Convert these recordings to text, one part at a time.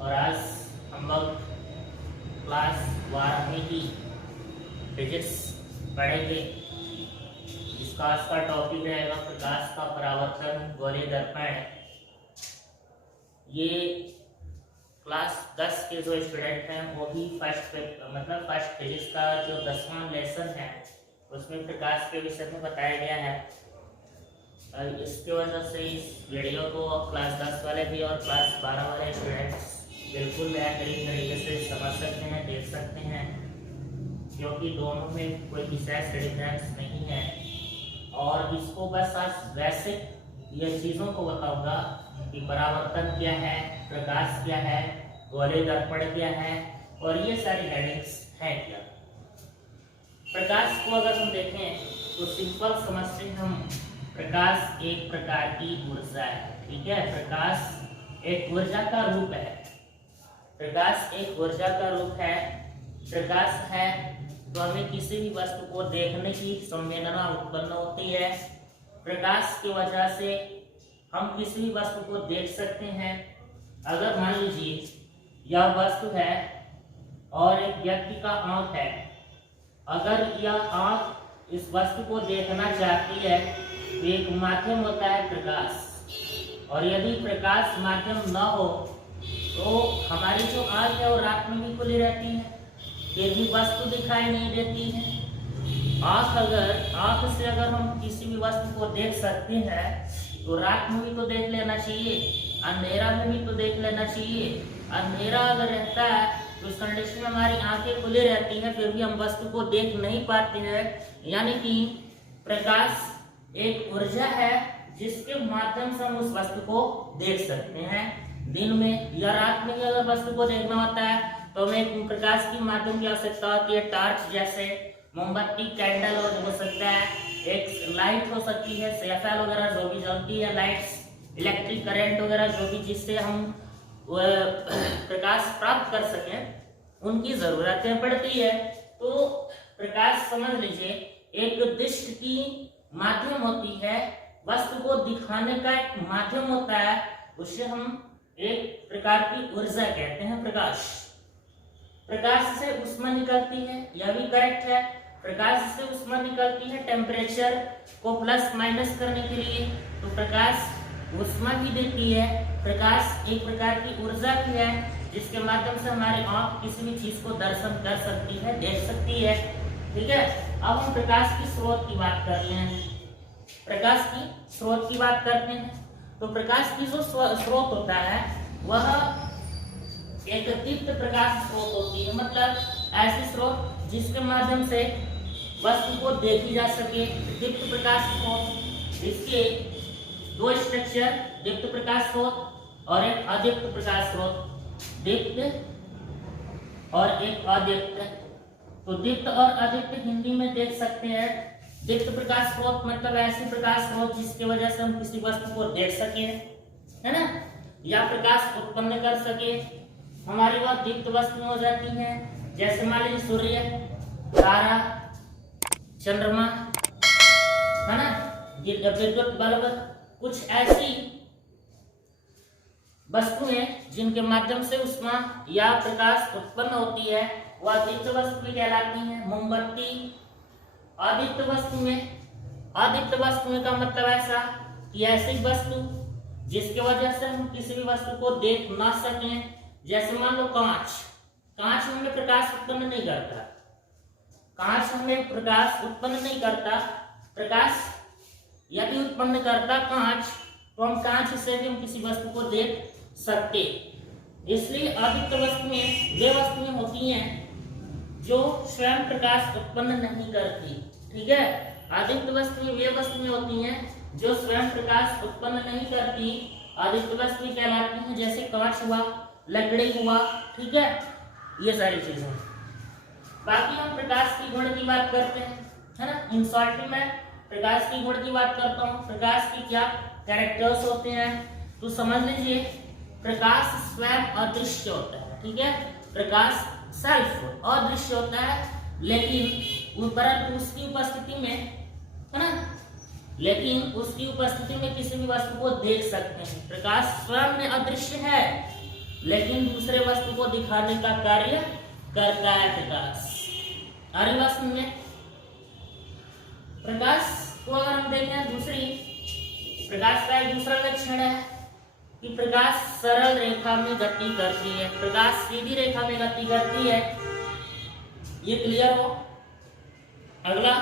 और आज हम लोग क्लास 12वीं की फिजिक्स पढ़ेंगे। इसका आज का टॉपिक रहेगा प्रकाश का परावर्तन गोलीय दर्पण। ये क्लास 10 के जो स्टूडेंट हैं वो भी फर्स्ट फिजिक्स का जो 10वां लेसन है उसमें प्रकाश के विषय में बताया गया है। इसकी वजह से इस वीडियो को क्लास 10 वाले भी और क्लास 12 वाले स्टूडेंट्स बिल्कुल बेहतरीन तरीके से समझ सकते हैं, देख सकते हैं, क्योंकि दोनों में कोई विशेष डिफरेंस नहीं है। और इसको बस आज वैसे ये चीज़ों को बताऊंगा कि परावर्तन क्या है, प्रकाश क्या है, गोलीय दर्पण क्या है और ये सारी हेडिंग्स हैं क्या। प्रकाश को अगर हम देखें तो सिंपल समझते हैं हम, प्रकाश एक प्रकार की ऊर्जा है। ठीक है, प्रकाश एक ऊर्जा का रूप है। प्रकाश एक ऊर्जा का रूप है। प्रकाश है तो हमें किसी भी वस्तु को देखने की संवेदना उत्पन्न होती है। प्रकाश की वजह से हम किसी भी वस्तु को देख सकते हैं। अगर मान लीजिए यह वस्तु है और एक व्यक्ति का आंख है, अगर यह आंख इस वस्तु को देखना चाहती है तो एक माध्यम होता है प्रकाश। और यदि प्रकाश माध्यम न हो तो हमारी जो आंख है वो रात में भी खुली रहती है, फिर भी वस्तु दिखाई नहीं देती है। आंख से अगर हम किसी भी वस्तु को देख सकते हैं तो रात में भी तो देख लेना चाहिए, अंधेरा में भी तो देख लेना चाहिए। अंधेरा अगर रहता है तो उस कंडीशन में हमारी आंखें खुली रहती हैं, फिर भी हम वस्तु को देख नहीं पाते हैं। यानी कि प्रकाश एक ऊर्जा है जिसके माध्यम से हम उस वस्तु को देख सकते हैं। दिन में या रात में अगर वस्तु को देखना होता है तो हमें एक प्रकाश की माध्यम की आवश्यकता होती है। टॉर्च जैसे मोमबत्ती, कैंडल हो सकता है, एक लाइट हो सकती है, सेफेल वगैरह जो भी जलती है लाइट्स, इलेक्ट्रिक करंट वगैरह जो भी, जिससे हम प्रकाश प्राप्त कर सकें, उनकी जरूरतें पड़ती है। तो प्रकाश समझ लीजिए एक दृष्टि की माध्यम होती है, वस्तु को दिखाने का एक माध्यम होता है, उसे हम एक प्रकार की ऊर्जा कहते हैं प्रकाश। प्रकाश से ऊष्मा निकलती है, यह भी करेक्ट है। प्रकाश से ऊष्मा निकलती है टेम्परेचर को प्लस माइनस करने के लिए, तो प्रकाश ऊष्मा भी देती है। प्रकाश एक प्रकार की ऊर्जा भी है जिसके माध्यम से हमारी आंख किसी भी चीज को दर्शन कर सकती है, देख सकती है। ठीक है, अब हम प्रकाश की स्रोत की बात करते हैं। प्रकाश की स्रोत की बात करते हैं तो प्रकाश की जो स्रोत होता है वह एक दीप्त प्रकाश स्रोत होती है, मतलब ऐसी स्रोत जिसके माध्यम से वस्तु को देखी जा सके। दीप्त प्रकाश स्रोत, इसके दो स्ट्रक्चर, दीप्त प्रकाश स्रोत और एक अदीप्त प्रकाश स्रोत। दीप्त और एक अदीप्त। तो दीप्त और अदीप्त हिंदी में देख सकते हैं। दीप्त प्रकाश स्रोत मतलब ऐसी प्रकाश स्रोत जिसकी वजह से हम किसी वस्तु को देख सके, है ना, या प्रकाश उत्पन्न कर सके। हमारी वह दीप्त वस्तु हो जाती हैं, जैसे मान लीजिए सूर्य, तारा, चंद्रमा, है ना, विद्युत बल्ब, कुछ ऐसी वस्तुएं जिनके माध्यम से ऊष्मा या प्रकाश उत्पन्न होती है वह दीप्त वस्तु कहलाती हैं। मोमबत्ती। अदीप्त वस्तुएं का मतलब ऐसा कि ऐसी वस्तु जिसकी वजह से हम किसी भी वस्तु को देख ना सकें, जैसे मान लो कांच हमें प्रकाश उत्पन्न नहीं करता। कांच हमें प्रकाश उत्पन्न नहीं करता। प्रकाश यदि उत्पन्न करता कांच, तो हम कांच से भी हम किसी वस्तु को देख सकते। इसलिए अदीप्त वस्तुएं वे वस्तुएं होती हैं जो स्वयं प्रकाश उत्पन्न नहीं करती। ठीक है, अदीप्त वस्तुएं वे वस्तुएं होती हैं जो स्वयं प्रकाश उत्पन्न नहीं करती, अदीप्त वस्तुएं कहलाती हैं। जैसे कांच हुआ, लकड़ी हुआ, ठीक है, ये सारी चीजें। बाकी हम प्रकाश की गुण की बात करते हैं, है ना। इन शॉर्ट में प्रकाश की गुण की बात करता हूँ। प्रकाश की क्या कैरेक्टर्स होते हैं तो समझ लीजिए, प्रकाश स्वयं अदृश्य होता है। ठीक है, प्रकाश सेल्फ अदृश्य होता है, लेकिन परंतु उसकी उपस्थिति में, है ना, लेकिन उसकी उपस्थिति में किसी भी वस्तु को देख सकते हैं। प्रकाश स्वयं में अदृश्य है, लेकिन दूसरे वस्तु को दिखाने का कार्य करता है प्रकाश। आ रही बात समझ में? प्रकाश को अगर हम देखें दूसरी, प्रकाश का एक दूसरा लक्षण है कि प्रकाश सरल रेखा में गति करती है। प्रकाश सीधी रेखा में गति करती है, ये क्लियर हो? अगला,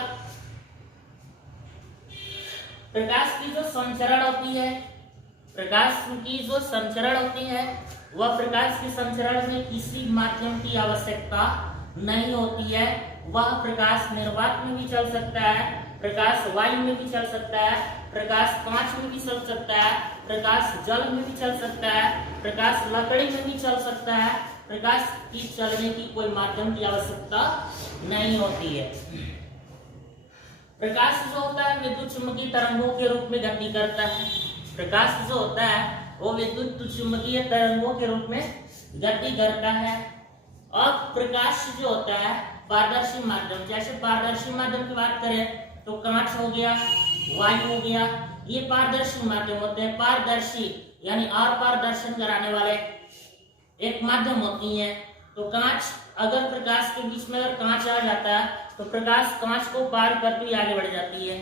प्रकाश की जो संचरण होती है, प्रकाश की जो संचरण होती है वह प्रकाश के संचरण में किसी माध्यम की आवश्यकता नहीं होती है। वह प्रकाश निर्वात में भी चल सकता है, प्रकाश वायु में भी चल सकता है, प्रकाश कांच में भी चल सकता है, प्रकाश जल में भी चल सकता है, प्रकाश लकड़ी में भी चल सकता है। प्रकाश की चलने की कोई माध्यम की आवश्यकता नहीं होती है। प्रकाश जो होता है विद्युत चुम्बकीय तरंगों के रूप में गति करता है। प्रकाश जो होता है वो विद्युत चुम्बकीय तरंगों के रूप में गति करता है। और प्रकाश जो होता है पारदर्शी माध्यम, जैसे पारदर्शी माध्यम की बात करें तो कांच हो गया, वायु हो गया, ये पारदर्शी माध्यम होते हैं। पारदर्शी यानी आर पार दर्शन कराने वाले एक माध्यम होती है। तो कांच, अगर प्रकाश के बीच में अगर कांच आ जाता है तो प्रकाश कांच को पार करती हुई आगे बढ़ जाती है।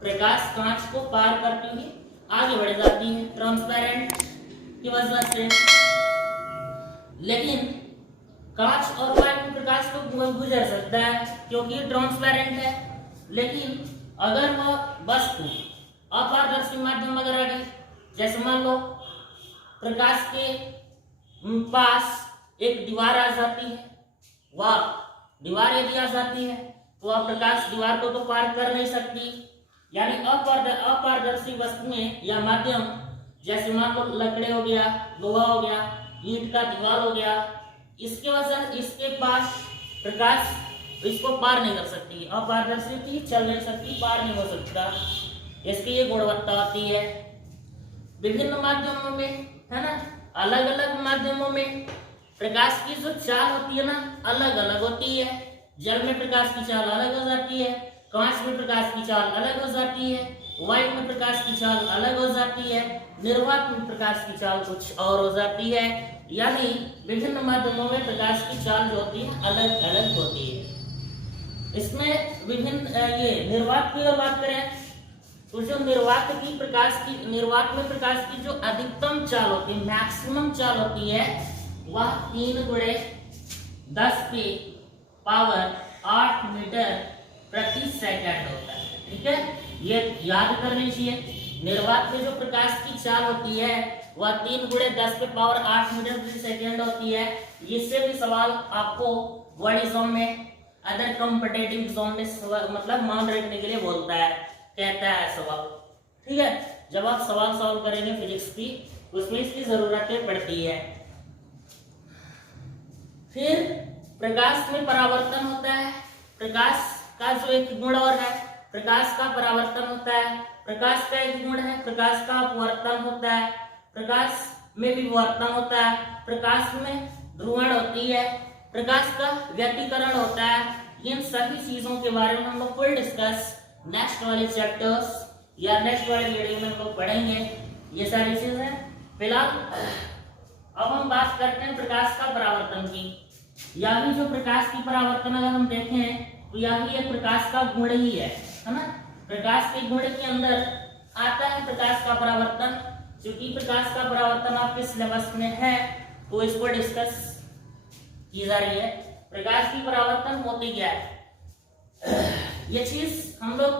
प्रकाश कांच को पार करती हुई आगे बढ़ जाती है ट्रांसपेरेंट की वजह से। लेकिन कांच और वायु में प्रकाश को गुजर सकता है क्योंकि ट्रांसपेरेंट है। लेकिन अगर वह वस्तु अपारदर्शी माध्यम अगर आ गई, जैसे मान लो प्रकाश के पास एक दीवार आ जाती है, वह दीवार यदि आ जाती है तो वह प्रकाश दीवार को तो पार कर नहीं सकती। यानी अपारदर्शी वस्तुएं या माध्यम, जैसे मान लो लकड़ी हो गया, लोहा हो गया, ईंट का दीवार हो गया, इसके वजह इसके पास प्रकाश इसको पार नहीं कर सकती। अपारदर्शी थी, चल नहीं सकती, पार नहीं हो सकता। इसकी ये गुणवत्ता होती है। विभिन्न माध्यमों में, है ना, अलग अलग माध्यमों में प्रकाश की जो चाल होती है ना अलग अलग होती है। जल में प्रकाश की चाल अलग हो जाती है, कांच में प्रकाश की चाल अलग हो जाती है, वायु में प्रकाश की चाल अलग हो जाती है, निर्वात में प्रकाश की चाल कुछ और हो जाती है। यानी विभिन्न माध्यमों में प्रकाश की चाल जो होती है अलग अलग होती है। इसमें विभिन्न ये निर्वात की अगर बात करें तो जो निर्वात में प्रकाश की जो अधिकतम चाल होती है, मैक्सिमम चाल होती है, वह 3×10⁸ मीटर प्रति सेकंड होता है। ठीक है, ये याद कर लीजिए। निर्वात में जो प्रकाश की चाल होती है वह 3×10⁸ मीटर प्रति सेकंड होती है। इससे भी सवाल आपको वर्ड एग्जाम में, अदर कॉम्पिटिटिव एग्जाम में मतलब मान रखने के लिए बोलता है, कहता है सवाल। ठीक है, जब आप सवाल सॉल्व करेंगे फिजिक्स की, उसमें इसकी जरूरतें पड़ती है। फिर प्रकाश में परावर्तन होता है। प्रकाश का जो एक गुण और है, प्रकाश का परावर्तन होता है। प्रकाश का एक गुण है, प्रकाश का अपवर्तन होता है। प्रकाश में विवर्तन होता है, प्रकाश में ध्रुवण होती है, प्रकाश का व्यतिकरण होता है। इन सभी चीजों के बारे में हम लोग फुल डिस्कस नेक्स्ट वाले चैप्टर्स या नेक्स्ट वाले वीडियो में हम लोग पढ़ेंगे ये सारी चीजें। फिलहाल अब हम बात करते हैं प्रकाश का परावर्तन की। यह भी जो प्रकाश की परावर्तन अगर हम देखें तो यह भी एक प्रकाश का गुण ही है ना। प्रकाश के गुण के अंदर आता है प्रकाश का परावर्तन। क्योंकि प्रकाश का परावर्तन आपके सिलेबस में है तो इसको डिस्कस की जा रही है। प्रकाश की परावर्तन होती क्या है, ये चीज हम लोग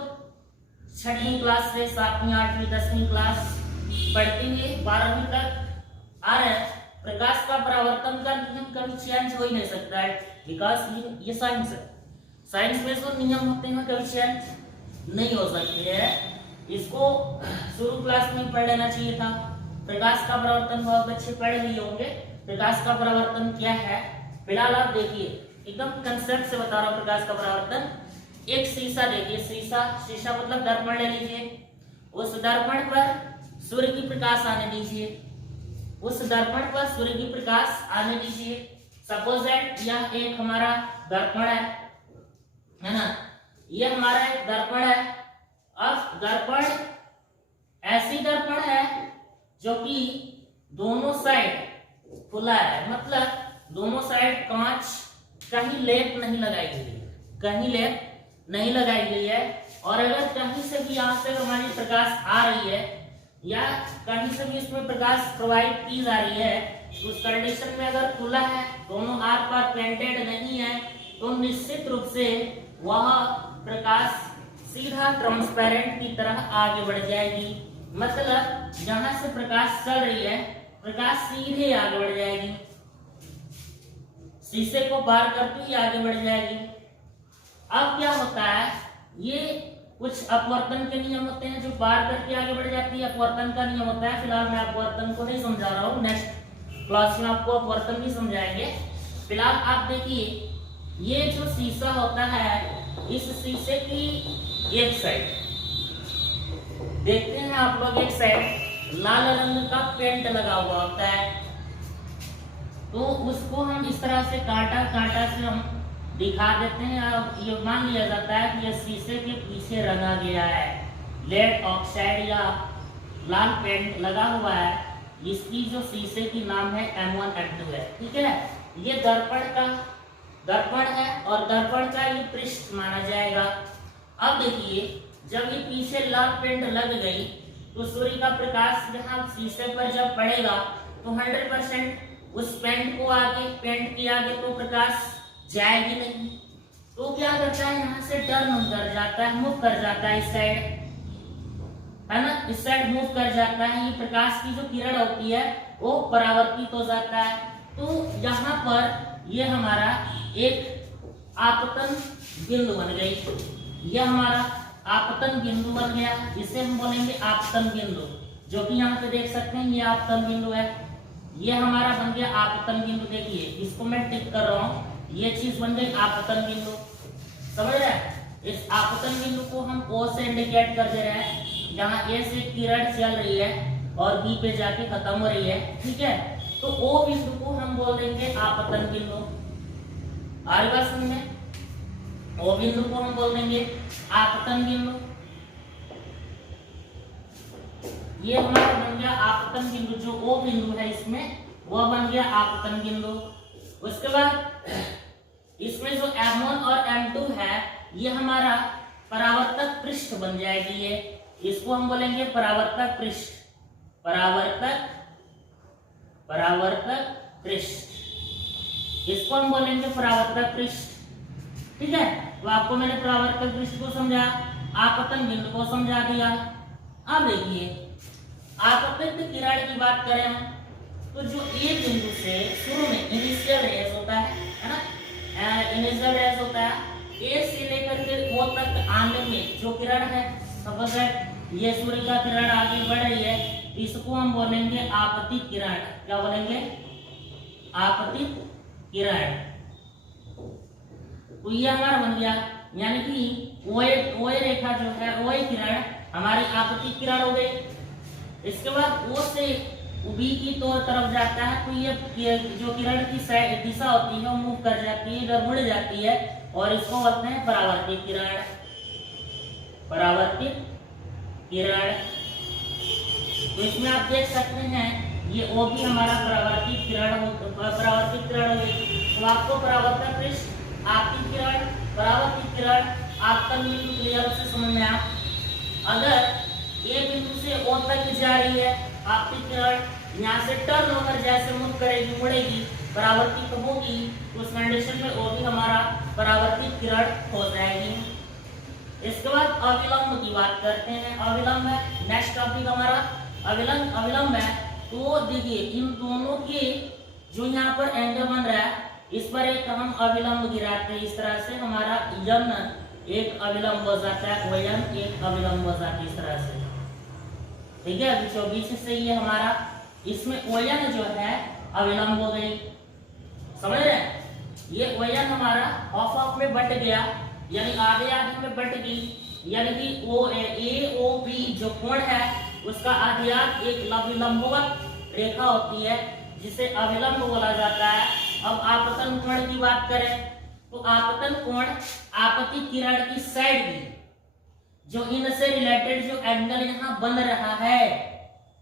6वीं क्लास से 7वीं 8वीं 10वीं क्लास पढ़ते हुए 12वीं तक आ रहे हैं। प्रकाश का परावर्तन का नियम कभी चेंज हो ही नहीं सकता है, बिकॉज ये साइंस है। साइंस में जो नियम होते हैं कभी चेंज नहीं हो सकते हैं। इसको शुरू क्लास में पढ़ लेना चाहिए था। प्रकाश का परावर्तन बहुत अच्छे पढ़ लिए होंगे। प्रकाश का परावर्तन क्या है, फिलहाल आप देखिए, एकदम कंसेप्ट से बता रहा हूँ। प्रकाश का परावर्तन, एक शीशा देखिए, शीशा मतलब दर्पण ले लीजिए। उस दर्पण पर सूर्य की प्रकाश आने दीजिए। उस दर्पण पर सूर्य की प्रकाश आने दीजिए। सपोज दैट यह एक हमारा दर्पण है ना, यह हमारा एक दर्पण है। अब दर्पण ऐसी दर्पण है जो कि दोनों साइड खुला है, मतलब दोनों साइड कांच कहीं लेप नहीं लगाई गई है, कहीं लेप नहीं लगाई गई है। और अगर कहीं से भी यहाँ से हमारी प्रकाश आ रही है या कहीं से भी इसमें प्रकाश प्रोवाइड की जा रही है, तो उस कंडीशन में अगर खुला है, दोनों आर पार पेंटेड नहीं है, तो निश्चित रूप से वह प्रकाश सीधा ट्रांसपेरेंट की तरह आगे बढ़ जाएगी। मतलब जहां से प्रकाश चल रही है, प्रकाश सीधे आगे बढ़ जाएगी, शीशे को पार करते ही आगे बढ़ जाएगी। अब क्या होता है, ये कुछ अपवर्तन के नियम होते हैं जो पार करके आगे बढ़ जाती है, अपवर्तन का नियम होता है। फिलहाल मैं अपवर्तन को नहीं समझा रहा हूँ, नेक्स्ट क्लास में आपको अपवर्तन भी समझाएंगे। फिलहाल आप देखिए, ये जो शीशा होता है, इस शीशे की एक साइड देखते हैं आप लोग, एक साइड लाल रंग का पेंट लगा हुआ होता है, तो उसको हम इस तरह से कांटा कांटा से हम दिखा देते हैं। अब ये मान लिया जाता है कि यह शीशे के पीछे रंगा गया है, लेड ऑक्साइड या लाल पेंट लगा हुआ है। इसकी जो शीशे की नाम है M1 M2 है, ठीक है। ये दर्पण है और दर्पण का ये पृष्ठ माना जाएगा। अब देखिए, जब ये पीछे लाल पेंट लग गई, तो सूर्य का प्रकाश यहाँ शीशे पर जब पड़ेगा, तो 100% उस पेंट के आगे तो प्रकाश जाएगी नहीं। तो क्या करता है, यहाँ से टर्न कर जाता है, मूव कर जाता है इस साइड, है ना, इस साइड मूव कर जाता है। ये प्रकाश की जो किरण होती है वो परावर्तित हो जाता है। तो यहाँ पर ये हमारा एक आपतन बिंदु बन गई, यह हमारा आपतन बिंदु बन गया, जिसे हम बोलेंगे आपतन बिंदु, जो कि यहाँ पे देख सकते हैं ये आपतन बिंदु है, ये हमारा बन गया आपतन बिंदु। देखिए, इसको मैं टिक कर रहा हूँ, ये चीज बन गई आपतन बिंदु, समझ रहे हैं। इस आपतन बिंदु को हम O से इंडिकेट कर दे रहे हैं, जहाँ A से किरण चल रही है और B पे जाके खत्म हो रही है, ठीक है। तो O बिंदु को हम बोल देंगे आपतन बिंदु, आ रही बात समझ में। O बिंदु को हम बोल देंगे आपतन बिंदु, ये हमारा बन गया आपतन बिंदु। जो O बिंदु है इसमें, वह बन गया आपतन बिंदु। उसके बाद इसमें जो M1 और M2 है, ये हमारा परावर्तक पृष्ठ बन जाएगी। ये इसको हम बोलेंगे परावर्तक पृष्ठ, परावर्तक पृष्ठ, इसको हम बोलेंगे परावर्तक पृष्ठ, ठीक है। तो आपको मैंने परावर्तक पृष्ठ को समझा, आपतन बिंदु को समझा दिया। अब देखिए, आपतित किरण की बात करें हम, तो जो ए बिंदु से शुरू में इनिशियल रेज होता है ना, इनिशियल रेज होता है, ए से लेकर के ओ तक आने में जो किरण है, सपोज ये सूर्य का किरण आगे बढ़ रही है, इसको हम बोलेंगे आपतित किरण। क्या बोलेंगे? आपतित किरण। तो ये हमारा बन गया, यानी कि ओए रेखा जो है, ओए किरण हमारी आपतित किरण हो गई। इसके बाद ओ से बी की तरफ जाता है, तो ये जो किरण की दिशा होती है वो मूव कर जाती है, इधर मुड़ जाती है, और इसको बोलते हैं परावर्तित किरण, परावर्तित किरण। तो इसमें आप देख सकते हैं ये ओ भी हमारा परावर्तित किरण हो गई। तो आपको परावर्तक पृष्ठ, आपतित किरण, परावर्तित किरण, आपतन बिंदु क्लियर रूप से समझ में आया। अगर ए बिंदु से ओ तक जा रही है आपतित किरण, यहाँ से टर्न होकर जैसे मूव करेगी, मुड़ेगी, परावर्तित होगी, तो उस कंडीशन में वो भी हमारा परावर्तित किरण हो जाएगी। इसके बाद अविलंब की बात करते हैं। अविलंब है नेक्स्ट टॉपिक हमारा, अविलंब है। तो देखिए, इन दोनों के जो यहाँ पर एंगल बन रहा है, इस पर एक हम अविलंब गिराते हैं, इस तरह से हमारा यन एक अविलंब हो जाता है, वयन एक अविलंब हो जाता है, इस तरह से, ठीक है। बीच से ये हमारा, इसमें ओयन जो है अविलंब हो गई, समझ रहे हैं। ये ओयन हमारा ऑफ में बट गया, यानी आधे आधे में बट गई, यानी कि ए ओ बी जो कोण है उसका आधे आध एक लंबवत रेखा होती है, जिसे अविलंब बोला जाता है। अब आपतन कोण की बात करें, तो आपतन कोण आपतित किरण की साइड की जो इनसे रिलेटेड जो एंगल यहाँ बन रहा है,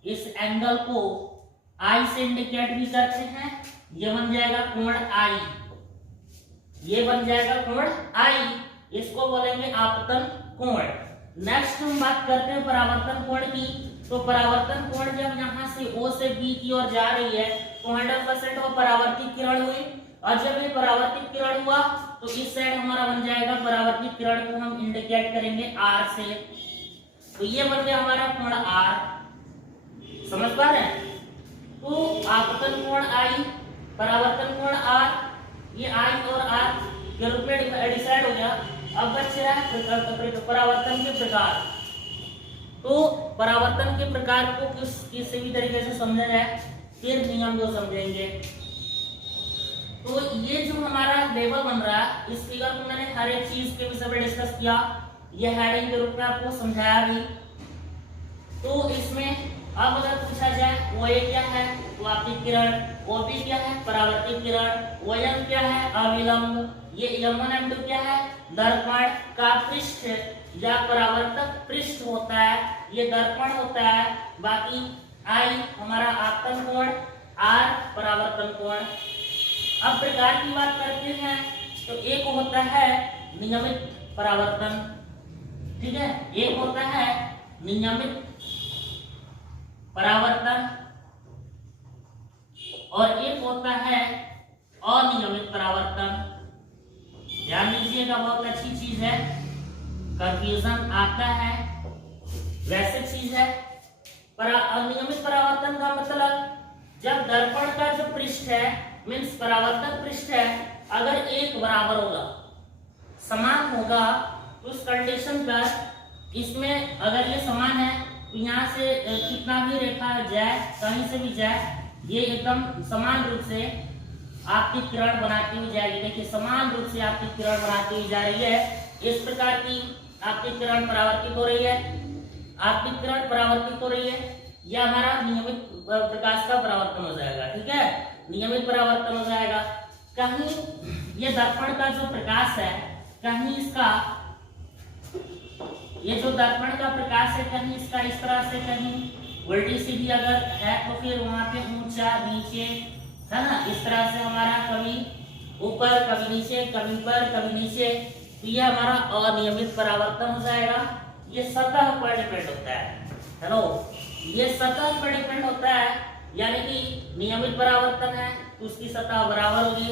इस एंगल को आई से इंडिकेट भी करते हैं, ये बन जाएगा कोण आई, ये बन जाएगा कोण आई, इसको बोलेंगे आपतन कोण। नेक्स्ट हम बात करते हैं परावर्तन कोण की। तो परावर्तन कोण जब यहाँ से O से B की ओर जा रही है तो 100% वो परावर्तित किरण हुई, और जब ये परावर्तित किरण हुआ तो इस साइड हमारा बन जाएगा परावर्तित किरण को हम इंडिकेट करेंगे R से, तो ये बन गया हमारा कोण R। समझ पा रहे हैं? तो आपतन कोण I, परावर्तन कोण R, ये I और R के रूप में डिसाइड हो गया। अब बच रहा है परावर्तन के प्रकार। तो परावर्तन के प्रकार को किसी भी तरीके से समझा जाए, फिर नियम को समझेंगे। तो ये जो हमारा लेवल बन रहा है, इस फिगर को मैंने हर एक चीज के विषय में डिस्कस किया, ये हेडिंग के रूप में आपको समझाया भी। तो इसमें अब अगर पूछा जाए OA क्या है तो आपतित किरण, OB क्या है परावर्तित किरण, OM क्या है अविलंब, ये M1 M2 क्या है दर्पण का पृष्ठ या परावर्तक पृष्ठ होता है, ये दर्पण होता है। बाकी I हमारा आपतन कोण, R परावर्तन कोण। अब प्रकार की बात करते हैं तो एक होता है नियमित परावर्तन, ठीक है, एक होता है नियमित परावर्तन और एक होता है अनियमित परावर्तन। ध्यान दीजिएगा, बहुत अच्छी चीज है, कंफ्यूजन आता है वैसे चीज है। अनियमित परावर्तन का मतलब जब दर्पण का जो पृष्ठ है मीन्स परावर्तक पृष्ठ है, अगर एक बराबर होगा समान होगा तो उस कंडीशन पर इसमें अगर ये समान है तो यहाँ से कितना भी रेखा जाए कहीं से भी जाए ये एकदम समान रूप से आपकी किरण बनाती हुई जाएगी। देखिए समान रूप से आपकी किरण बनाती हुई जा रही है, इस प्रकार की आपकी किरण परावर्तित हो रही है, आपकी किरण परावर्तित हो रही है। यह हमारा नियमित प्रकाश का परावर्तन हो जाएगा, ठीक है, नियमित परावर्तन हो जाएगा। कहीं ये दर्पण का जो प्रकाश है, कहीं इसका ये जो दर्पण का प्रकाश है कहीं इसका इस तरह से कहीं उल्टी सीधी अगर है तो फिर वहां पे ऊंचा नीचे है ना, इस तरह से हमारा कभी ऊपर कभी नीचे कभी ऊपर कभी नीचे, तो ये हमारा अनियमित परावर्तन हो जाएगा। ये सतह पर डिपेंड होता है, हेलो, ये सतह पर डिपेंड होता है, यानी कि नियमित परावर्तन है तो उसकी सतह बराबर होगी,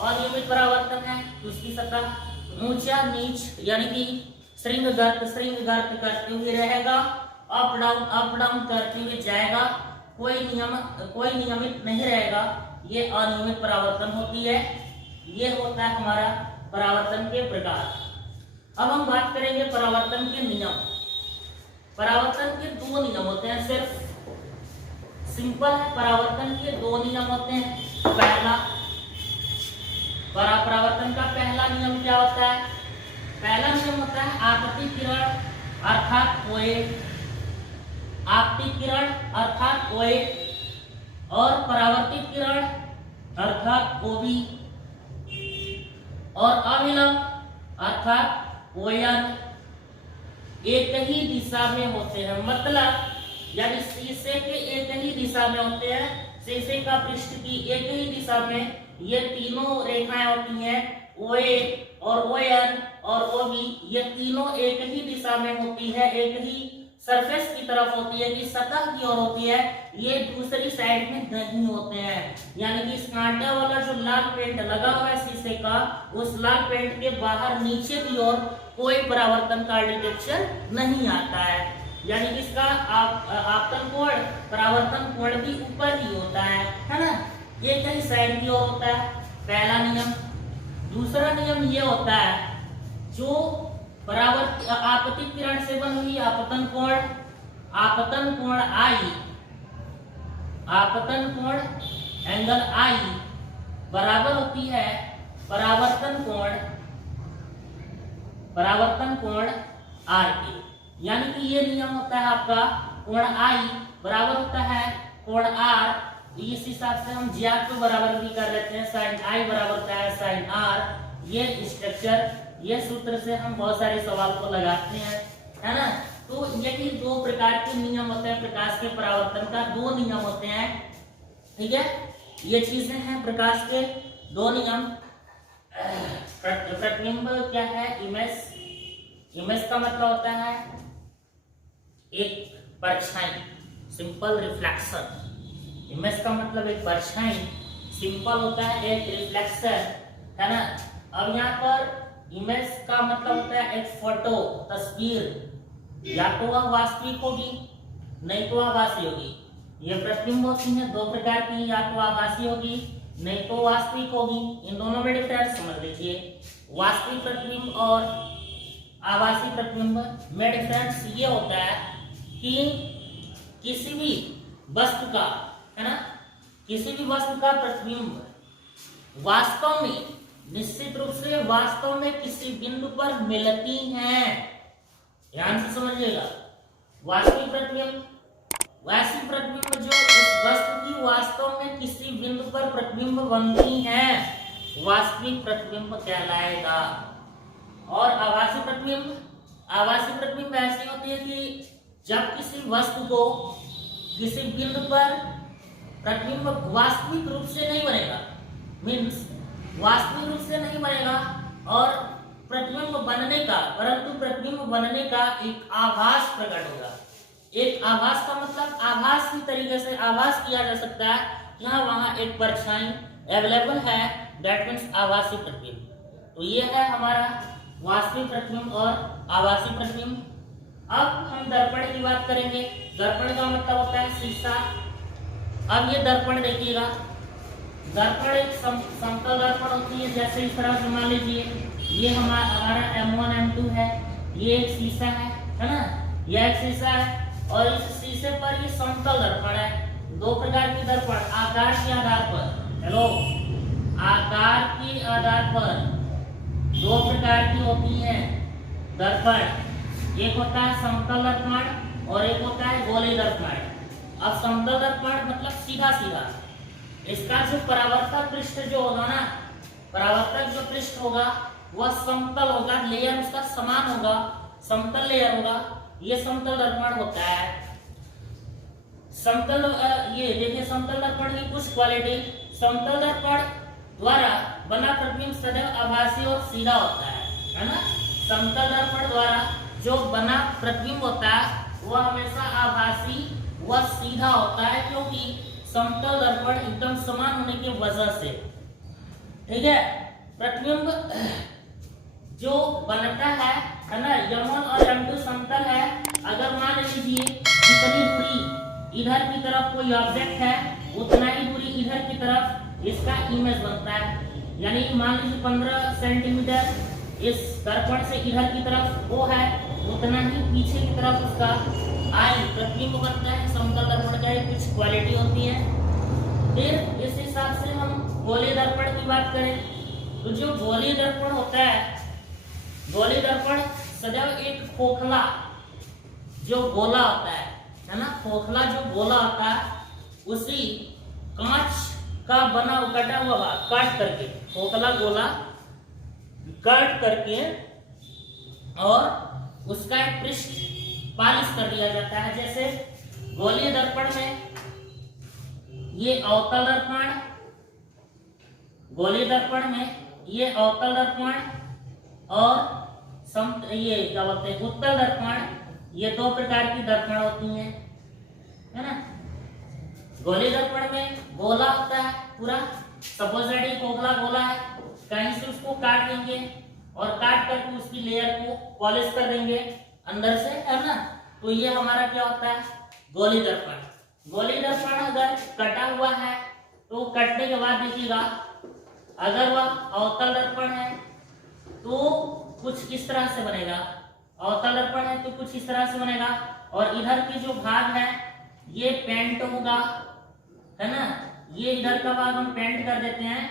अनियमित परावर्तन है तो उसकी सतह ऊंचा नीच यानी कि श्रृंगगर्त करते हुए रहेगा, अप डाउन करते हुए जाएगा, कोई नियमित नहीं रहेगा, ये अनियमित परावर्तन होती है। ये होता है हमारा परावर्तन के प्रकार। अब हम बात करेंगे परावर्तन के नियम। परावर्तन के दो नियम होते हैं, सिर्फ सिंपल है, परावर्तन के दो नियम होते हैं। पहला परावर्तन का पहला नियम क्या होता है? पहला नियम होता है आपतित किरण अर्थात OA, आपतित किरण अर्थात OA और परावर्तित किरण अर्थात OB और अविलंब अर्थात ON एक ही दिशा में होते हैं। मतलब यानी शीशे के एक ही दिशा में होते हैं, शीशे का पृष्ठ की एक ही दिशा में ये तीनों रेखाएं होती हैं, OA और ON और OB, ये तीनों एक ही दिशा में होती है, एक ही सरफेस की तरफ होती है, कि सतह की ओर होती है, ये दूसरी साइड में नहीं होते हैं। यानी कि इस कांटे वाला जो लाल पेंट लगा हुआ है शीशे का, उस लाल पेंट के बाहर नीचे की ओर कोई परावर्तन का डिटेक्शन नहीं आता है। यानी कि इसका आपतन कोण परावर्तन कोण भी ऊपर ही होता है ना, ये कहीं साइड की ओर होता है, पहला नियम। दूसरा नियम ये होता है जो आपतित किरण से बनी हुई आपतन कोण I, आपतन कोण एंगल I बराबर होती है परावर्तन कोण R के। यानी कि ये नियम होता है आपका कोण I बराबर होता है कोण R। इस हिसाब से हम ज्यादा को बराबर भी कर लेते हैं, साइन I बराबर होता है साइन R। ये स्ट्रक्चर, ये सूत्र से हम बहुत सारे सवाल को लगाते हैं, है ना। तो यही दो प्रकार के नियम होते हैं, प्रकाश के परावर्तन का दो नियम होते हैं, ठीक है, ये चीजें हैं प्रकाश के दो नियम। प्रतिबिंब क्या है? इमेज। इमेज का मतलब होता है एक परछाई, सिंपल रिफ्लेक्शन। इमेज का मतलब एक परछाई, सिंपल होता है एक रिफ्लेक्शन, है ना। अब यहाँ पर इमेज का मतलब होता है एक फोटो, तस्वीर। या तो वह वास्तविक होगी, नहीं तो आभासी होगी। ये प्रतिबिंब होती है दो प्रकार की, या तो आभासी होगी नहीं तो वास्तविक होगी। इन दोनों में डिफरेंस समझ लीजिए। वास्तविक प्रतिबिंब और आभासी प्रतिबिंब में डिफरेंस ये होता है कि किसी भी वस्तु का, है ना, किसी भी वस्तु का प्रतिबिंब वास्तव में, निश्चित रूप से वास्तव में किसी बिंदु पर मिलती हैं। ध्यान से समझिएगा। वास्तविक प्रतिबिंब, वैसी प्रतिबिंब जो उस वस्तु की वास्तव में किसी बिंदु पर प्रतिबिंब बनती हैं, वास्तविक प्रतिबिंब कहलाएगा। और आभासी प्रतिबिंब, आभासी प्रतिबिंब ऐसी होती है कि जब किसी वस्तु को किसी बिंदु पर प्रतिबिंब वास्तविक रूप से नहीं बनेगा, मीन्स वास्तविक रूप से नहीं बनेगा और प्रतिबिंब बनने का, परंतु प्रतिबिंब बनने का एक आभास प्रकट होगा। एक आभास का मतलब आभास की तरीके से आभास किया जा सकता है, यहाँ वहां एक परछाई अवेलेबल है, दैट मीन्स आभासी प्रतिबिंब। तो ये है हमारा वास्तविक प्रतिबिंब और आभासी प्रतिबिंब। अब हम दर्पण की बात करेंगे। दर्पण का मतलब होता है शीशा। अब ये दर्पण देखिएगा, दर्पण एक समतल दर्पण होती है, जैसे इस तरह से मान लीजिए ये हमारा M1 M2 है, ये एक शीशा है ना, यह एक शीशा है और इस शीशे पर ये समतल दर्पण है। दो प्रकार की दर्पण आकार के आधार पर, हेलो, आकार के आधार पर दो प्रकार की होती हैं दर्पण। एक होता है समतल दर्पण और एक होता है गोले दर्पण। अब समतल दर्पण मतलब सीधा सीधा, इसका जो परावर्तक पृष्ठ जो होगा ना, परावर्तक जो पृष्ठ होगा वह समतल होगा, लेयर उसका समान होगा, समतल लेयर होगा। ये समतल दर्पण होता है। समतल, ये देखिए समतल दर्पण की कुछ क्वालिटी। समतल दर्पण द्वारा बना प्रतिबिंब सदैव आभासी और सीधा होता है ना। समतल दर्पण द्वारा जो बना प्रतिबिंब होता है वह हमेशा आभासी व सीधा होता है, क्योंकि समतल दर्पण एकदम समान होने की वजह से, ठीक है। प्रतिबिंब जो बनता है ना, M1 और M2 समतल है। अगर मान लीजिए जितनी दूरी इधर की तरफ कोई ऑब्जेक्ट है, उतना ही दूरी इधर की तरफ इसका इमेज बनता है। यानी मान लीजिए 15 सेंटीमीटर इस दर्पण से इधर की तरफ वो है, उतना ही पीछे की तरफ उसका आई प्रतिबिंब बनता है। समतल दर्पण का कुछ क्वालिटी होती है। फिर इस हिसाब से हम गोले दर्पण की बात करें तो जो गोले दर्पण होता है, गोले दर्पण सदैव एक खोखला जो गोला होता है ना, खोखला जो गोला होता है उसी कांच का बना कटा हुआ भाग काट करके, खोखला गोला काट करके और उसका एक पृष्ठ पालिश कर दिया जाता है। जैसे गोलीय दर्पण में ये अवतल दर्पण, गोलीय दर्पण में ये अवतल दर्पण और ये क्या बोलते हैं उत्तल दर्पण, ये दो प्रकार की दर्पण होती हैं, है ना। गोलीय दर्पण में गोला होता है पूरा, सपोज दैट ये खोखला गोला है, कहीं से उसको काट देंगे और काट करके उसकी लेयर को पॉलिश कर देंगे अंदर से, है ना। तो ये हमारा क्या होता है गोलीय दर्पण। गोलीय दर्पण अगर कटा हुआ है तो कटने के बाद देखिएगा, अगर वह अवतल दर्पण है तो कुछ इस तरह से बनेगा, अवतल दर्पण है तो कुछ इस तरह से बनेगा, और इधर की जो भाग है ये पेंट होगा, है ना। ये इधर का भाग हम पेंट कर देते हैं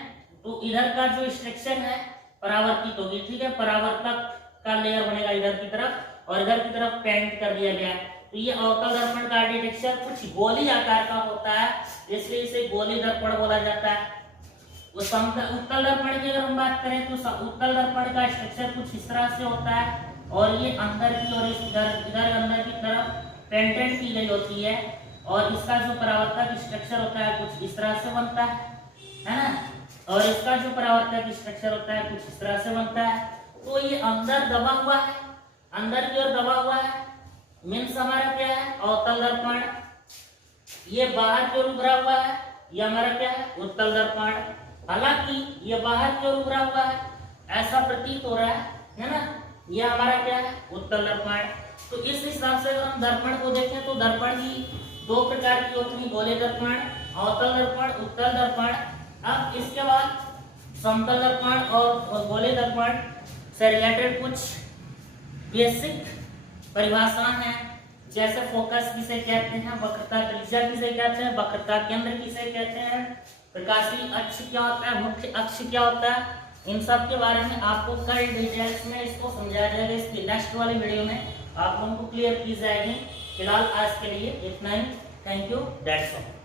तो इधर का जो स्ट्रक्चर है परावर्तित होगी, ठीक है। परावर्तक का लेयर बनेगा इधर की तरफ और इधर की तरफ पेंट कर दिया गया है। तो ये अवतल दर्पण का आर्किटेक्चर कुछ गोली आकार का होता है, इसलिए इसे गोली दर्पण बोला जाता है। उत्तल दर्पण की अगर हम बात करें तो उत्तल दर्पण का स्ट्रक्चर कुछ इस तरह से होता है और ये अंदर की और इधर अंदर की तरफ पेंटेंट की गई होती है और इसका जो परावर्तक स्ट्रक्चर होता है कुछ इस तरह से बनता है ना, और इसका जो परावर्तक स्ट्रक्चर होता है कुछ इस तरह से बनता है। तो ये अंदर दबा हुआ है, अंदर की ओर दबा हुआ है, मीन्स हमारा क्या है अवतल दर्पण। ये बाहर की ओर उभरा हुआ है, ये हमारा क्या है उत्तल दर्पण। हालांकि ये बाहर की ओर उभरा हुआ है ऐसा प्रतीत हो रहा है ना, ये हमारा क्या है उत्तल दर्पण। तो इस हिसाब से अगर हम दर्पण को देखें तो दर्पण की दो प्रकार की होती है, गोले दर्पण, अवतल दर्पण, उत्तल दर्पण। अब इसके बाद समतल दर्पण और गोले दर्पण से रिलेटेड कुछ बेसिक परिभाषाएं हैं, जैसे फोकस किसे कहते हैं, वक्रता त्रिज्या किसे कहते हैं, वक्रता केंद्र किसे कहते हैं, प्रकाशीय अक्ष क्या होता है, मुख्य अक्ष क्या होता है, इन सब के बारे में आपको कल डिटेल्स में इसको समझाया जाएगा। इसकी नेक्स्ट वाली वीडियो में आप लोगों को क्लियर की जाएगी। फिलहाल आज के लिए इतना ही। Thank you, that's all.